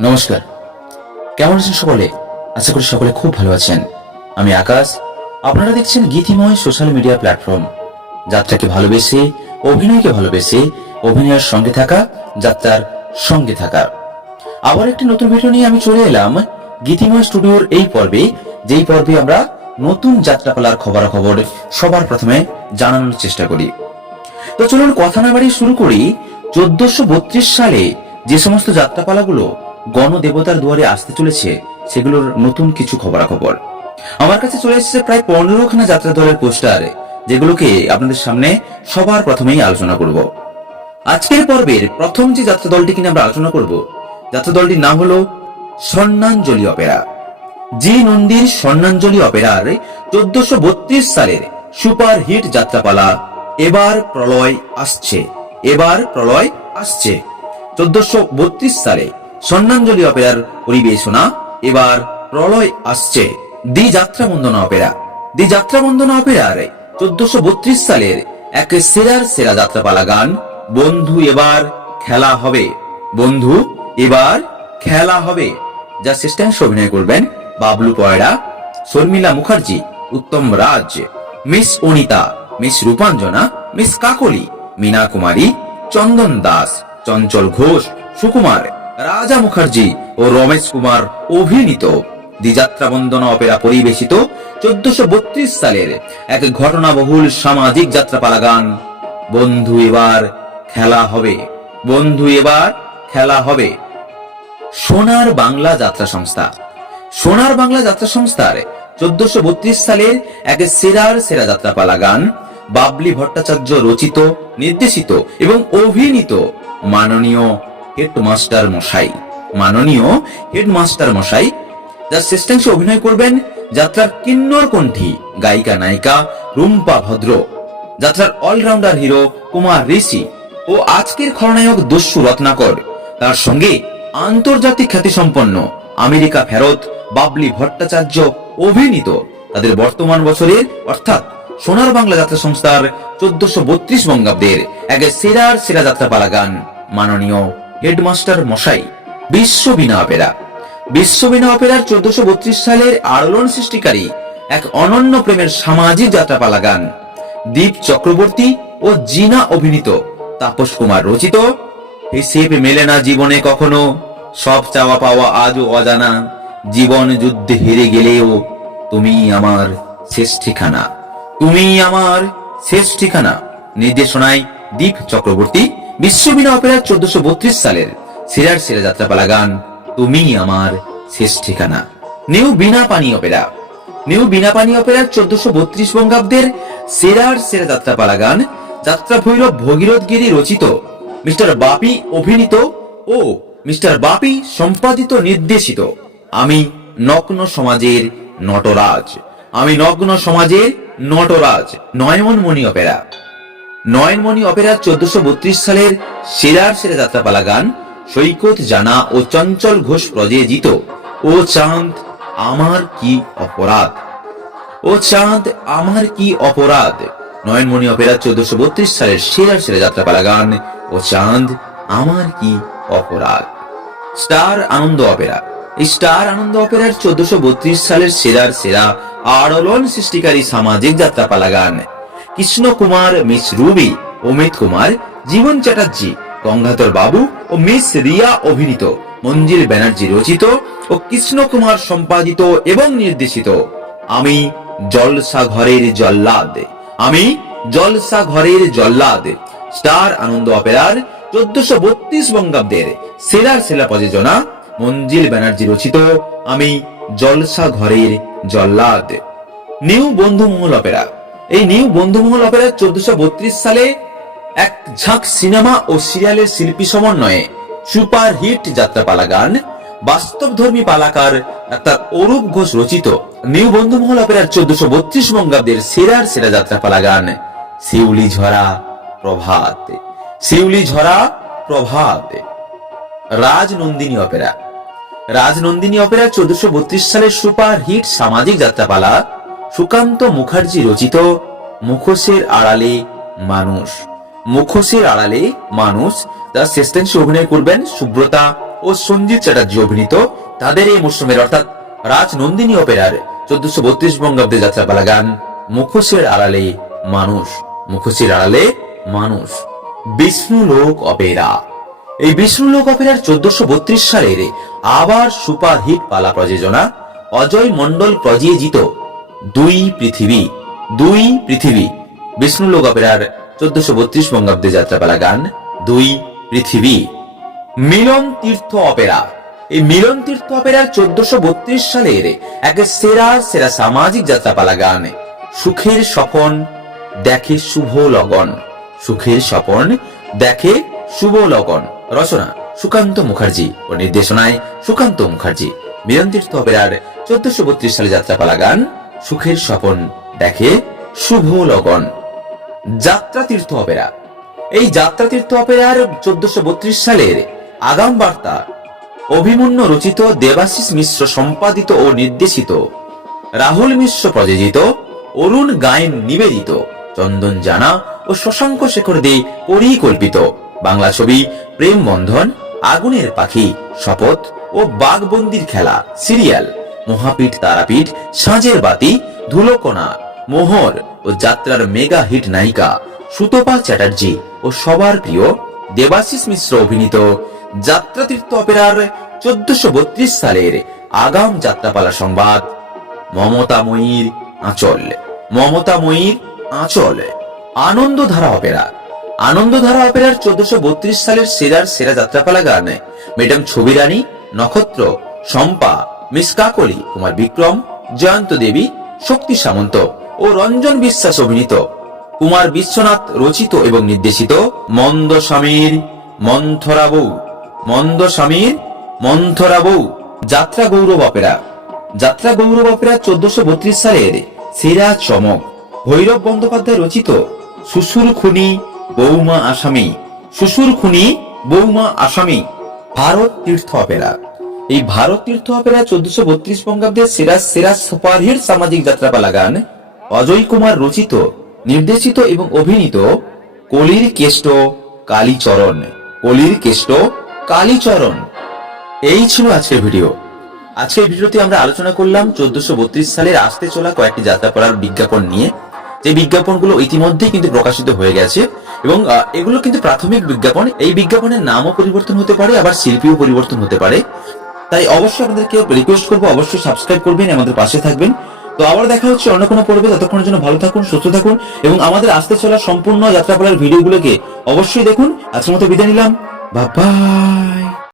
নমস্কার। কেমন আছেন সকলে? আশা করি সকলে খুব ভালো আছেন। আমি আকাশ। আপনারা দেখছেন গীতিময় সোশ্যাল মিডিয়া প্ল্যাটফর্ম যাত্রাকে ভালোবেসে, অভিনয়কে ভালোবেসে, অভিনয়ের সঙ্গে থাকা, যাত্রার সঙ্গে থাকা। আবার একটি নতুন ভিডিও নিয়ে আমি চলে এলাম গীতিময় স্টুডিওর এই পর্বে। যেই পর্বে আমরা নতুন যাত্রাপালার খবরাখবর সবার প্রথমে জানানোর চেষ্টা করি। তো চলুন কথা না বাড়িয়ে শুরু করি। চোদ্দশো সালে যে সমস্ত যাত্রাপালাগুলো গণদেবতার দুয়ারে আসতে চলেছে সেগুলোর নতুন কিছু খবরাখবর। আমার কাছে চলে এসেছে প্রায় পনেরো খানা যাত্রা দলের পোস্টার, যেগুলোকে আপনাদের সামনে সবার প্রথমেই আলোচনা করব। আজকের পর্বের প্রথম যে যাত্রা দলটি কিনে আমরা আলোচনা করব, যাত্রা দলটির নাম হলো স্বর্ণাঞ্জলি অপেরা। জি নন্দীর স্বর্ণাঞ্জলি অপেরার চোদ্দশো বত্রিশ সালের সুপার হিট যাত্রাপালা এবার প্রলয় আসছে, এবার প্রলয় আসছে। চোদ্দশো বত্রিশ সালে স্বর্ণাঞ্জলি অপেরার পরিবেশনা। এবার প্রলয় আসছে। দি যাত্রা বন্দনা অপেরা। দি যাত্রা বন্দনা অপেরার চোদ্দশো বত্রিশ সালের এক সেরার সেরা যাত্রাপালা গান, বন্ধু, এবার খেলা হবে। বন্ধু, এবার খেলা হবে। যা শ্রেষ্ঠাংশ অভিনয় করবেন Bablu Payra Sharmila Mukherjee, Uttam Raj, miss Anita, miss Rupanjana, miss Kakoli, Meena Kumari, Chandan Das, Chanchal Ghosh, Sukumar Raja Mukherjee ও রমেশ কুমার অভিনীত। দ্বিযাত্রা বন্দনা অপেরা পরিবেশিত চোদ্দশো সালের এক ঘটনাবহুল সামাজিক যাত্রাপালা গান বন্ধু এবার খেলা হবে। বন্ধু এবার খেলা হবে। সোনার বাংলা যাত্রা সংস্থা। সোনার বাংলা যাত্রা সংস্থার চোদ্দশো সালের এক সেরার সেরা যাত্রাপালা গান বাবলি ভট্টাচার্য রচিত, নির্দেশিত এবং অভিনীত মাননীয় হেডমাস্টার মশাই। মাননীয় হেডমাস্টার মশাই যার শ্রেষ্ঠাংশে অভিনয় করবেন যাত্রার কিন্নর কণ্ঠী, গায়িকা নায়িকা রুম্পা ভদ্র। যাত্রার অলরাউন্ডার হিরো কুমার ঋষি ও আজকের খলনায়ক দস্যু রত্নাকর। তার সঙ্গে আন্তর্জাতিক খ্যাতিসম্পন্ন আমেরিকা ফেরত বাবলি ভট্টাচার্য অভিনীত। তাদের বর্তমান বছরের অর্থাৎ সোনার বাংলা যাত্রা সংস্থার চোদ্দশো বত্রিশ বঙ্গাব্দের এক সেরার সেরা যাত্রাপালা গান মাননীয় হেডমাস্টার মশাই বিশ্ববীণা অপেরা। বিশ্ববীণা অপেরার চোদ্দশো বত্রিশ সালের আলোড়ন সৃষ্টিকারী এক অনন্য প্রেমের সামাজিক যাত্রাপালা গান দীপ চক্রবর্তী ও জিনা অভিনীত তাপস কুমার রচিত হিসেব মেলে না জীবনে কখনো, সব চাওয়া পাওয়া আজও অজানা, জীবন যুদ্ধে হেরে গেলেও তুমি আমার শেষ ঠিকানা। তুমি আমার শেষ ঠিকানা। নির্দেশনায় দীপ চক্রবর্তী বিশ্ববীণা অপেরার চোদ্দশো বত্রিশ সালের সিরার সেরা যাত্রাপালা গান, তুমি আমার শেষ ঠিকানা। নিউ বিনা পানি অপেরা। নিউ বিনা পানি অপেরার চোদ্দশো বত্রিশ বঙ্গাব্দের সেরার সেরা যাত্রাপালা গান, যাত্রা ভৈরব ভগীরথ গিরি রচিত, মিস্টার বাপি অভিনীত ও মিস্টার বাপি সম্পাদিত নির্দেশিত। আমি নগ্ন সমাজের নটরাজ। আমি নগ্ন সমাজের নটরাজ, নয়নমণি অপেরা। নয়নমণি অপেরার চোদ্দশো সালের সেরার সেরা যাত্রাপালা গান সৈকত জানা ও চঞ্চল ঘোষ প্রযোজিত। ও চাঁদ, আমার কি অপরাধ? ও চাঁদ, আমার কি অপরাধ? নয়নমণি অপেরা চোদ্দশো বত্রিশ সালের সেরার সেরা যাত্রাপালা গান ও চাঁদ, আমার কি অপরাধ? Star Anand opera. এই স্টার আনন্দ অপেরার চোদ্দশো বত্রিশ সালের সেরার সেরা আড়লন সৃষ্টিকারী সামাজিক যাত্রাপালা গান কৃষ্ণ কুমার মিস রুবি, অমিত কুমার, জীবন চ্যাটার্জি, গঙ্গাধর বাবু ও মিস রিয়া অভিনীত মঞ্জির ব্যানার্জি রচিত ও কৃষ্ণ কুমার সম্পাদিত এবং নির্দেশিত। আমি জলসা ঘরের জল্লাদ, আমি জলসা ঘরের জল্লাদ, স্টার আনন্দ অপেরার চোদ্দশো বত্রিশ বঙ্গাব্দের সেরার সেরা প্রযোজনা মঞ্জিল ব্যানার্জি রচিত, আমি জলসা ঘরের জল্লাদ। নিউ বন্ধুমহল অপেরা এই নিউ বন্ধুমহল অপেরা চোদ্দশো সালে এক ঝাঁক সিনেমা ও সিরিয়ালের শিল্পী সমন্বয়ে সুপার হিট যাত্রাপালা গান বাস্তবধর্মী পালাকার ডাক্তার অরূপ ঘোষ রচিত নিউ বন্ধুমহল অপেরার চোদ্দশো বত্রিশ বঙ্গাব্দের সেরার সেরা যাত্রাপালা গান, শিউলি ঝরা প্রভাত, শিউলি ঝরা প্রভাত। রাজনন্দিনী অপেরা। রাজনন্দিনী অপেরা চোদ্দশো বত্রিশ সালের সুপার হিট সামাজিক যাত্রাপালা সুকান্ত মুখার্জি রচিত মুখোশের আড়ালে মানুষ। মুখোশের আড়ালে মানুষ, তার শ্রেষ্ঠাংশে অভিনয় করবেন সুব্রতা ও সঞ্জিত চ্যাটার্জি অভিনীত তাদের এই মরশুমের, অর্থাৎ রাজ নন্দিনী অপেরার চোদ্দশো বত্রিশ বঙ্গাব্দে যাত্রাপালা গান মুখোশের আড়ালে মানুষ। মুখোশের আড়ালে মানুষ। বিষ্ণু লোক অপেরা। এই বিষ্ণু লোক অপেরার চোদ্দশো বত্রিশ সালের আবার সুপার হিট পালা প্রযোজনা অজয় মন্ডল প্রযোজিত দুই পৃথিবী দুই পৃথিবী। বিষ্ণু লোক অপেরার চোদ্দশো বত্রিশ বঙ্গাব্দে যাত্রাপালা গান, দুই পৃথিবী। মিলন তীর্থ অপেরা। এই মিলন তীর্থ অপেরার চোদ্দশো বত্রিশ সালের এক সেরা সেরা সামাজিক যাত্রাপালা গান, সুখের স্বপন, দেখে শুভ লগন। সুখের স্বপন, দেখে শুভ লগন। রচনা, সুকান্ত মুখার্জি। ও নির্দেশনায় সুকান্ত মুখার্জি। মিলন তীর্থ অপেরার চোদ্দশো বত্রিশ সালে যাত্রাপালা গান সুখের স্বপন দেখে শুভ লগন যাত্রা তীর্থ অপেরা। এই যাত্রা তীর্থ অপেরার চোদ্দশো বত্রিশ সালের আগাম বার্তা, অভিমন্যু রচিত দেবাশিস মিশ্র সম্পাদিত ও নির্দেশিত, রাহুল মিশ্র প্রযোজিত, অরুণ গায়েন নিবেদিত, চন্দন জানা ও শশাঙ্ক শেখর দে পরিকল্পিত বাংলা ছবি প্রেম বন্ধন, আগুনের পাখি, শপথ ও বাঘবন্দির খেলা, সিরিয়াল। মহাপীঠ, তারাপীঠ সাঁঝের বাতি ধুলোকোনা মোহর ও যাত্রার মেগা হিট নায়িকা সুতপা চ্যাটার্জি ও সবার প্রিয় দেবাশিস মিশ্র অভিনীত যাত্রাতীর্থ অপেরার চোদ্দশো বত্রিশ সালের আগাম যাত্রাপালা সংবাদ। মমতাময়ীর আঁচল। মমতাময়ীর আঁচল। আনন্দধারা অপেরা। আনন্দধারা অপেরার চোদ্দশো বত্রিশ সালের সেরার সেরা যাত্রাপালা গান, ম্যাডাম ছবিরানী, নক্ষত্র, শম্পা মিস কাকলি, কুমার বিক্রম, জয়ন্ত দেবী, শক্তি সামন্ত ও রঞ্জন বিশ্বাস অভিনীত। কুমার বিশ্বনাথ রচিত এবং নির্দেশিত মন্দ স্বামীর মন্থরা বউ। মন্দ স্বামীর মন্থরা বউ। যাত্রা গৌরব অপেরা। যাত্রা গৌরব অপেরা চোদ্দশো বত্রিশ সালের সেরা চমক। ভৈরব বন্দ্যোপাধ্যায় রচিত শ্বশুর খুনি বৌমা আসামি। শ্বশুর খুনি বৌমা আসামি। ভারত তীর্থ অপেরা। এই ভারত তীর্থ অপেরা চোদ্দশো বত্রিশ বঙ্গাব্দের সেরা সেরা সুপারহিট সামাজিক যাত্রাপালা গান অজয় কুমার রচিত, নির্দেশিত এবং অভিনীত কলির কেষ্ট, কালীচরণ। কলির কেষ্ট, কালীচরণ। এই ছিল আজকের ভিডিও। আজকের ভিডিওতে আমরা আলোচনা করলাম চোদ্দশো বত্রিশ সালের আসতে চলা কয়েকটি যাত্রাপালার বিজ্ঞাপন নিয়ে। যে বিজ্ঞাপনগুলো ইতিমধ্যেই কিন্তু প্রকাশিত হয়ে গেছে এবং এগুলো কিন্তু প্রাথমিক বিজ্ঞাপন। এই বিজ্ঞাপনের নামও পরিবর্তন হতে পারে, আবার শিল্পীও পরিবর্তন হতে পারে। তাই অবশ্যই আপনাদেরকে রিকোয়েস্ট করব, অবশ্যই সাবস্ক্রাইব করবেন, আমাদের পাশে থাকবেন। তো আবার দেখা হচ্ছে অন্য কোনো পর্বে, ততক্ষণের জন্য ভালো থাকুন, সুস্থ থাকুন এবং আমাদের আসতে চলা সম্পূর্ণ যাত্রাপালার ভিডিওগুলোকে অবশ্যই দেখুন। আজকের মতো বিদায় নিলাম। বাই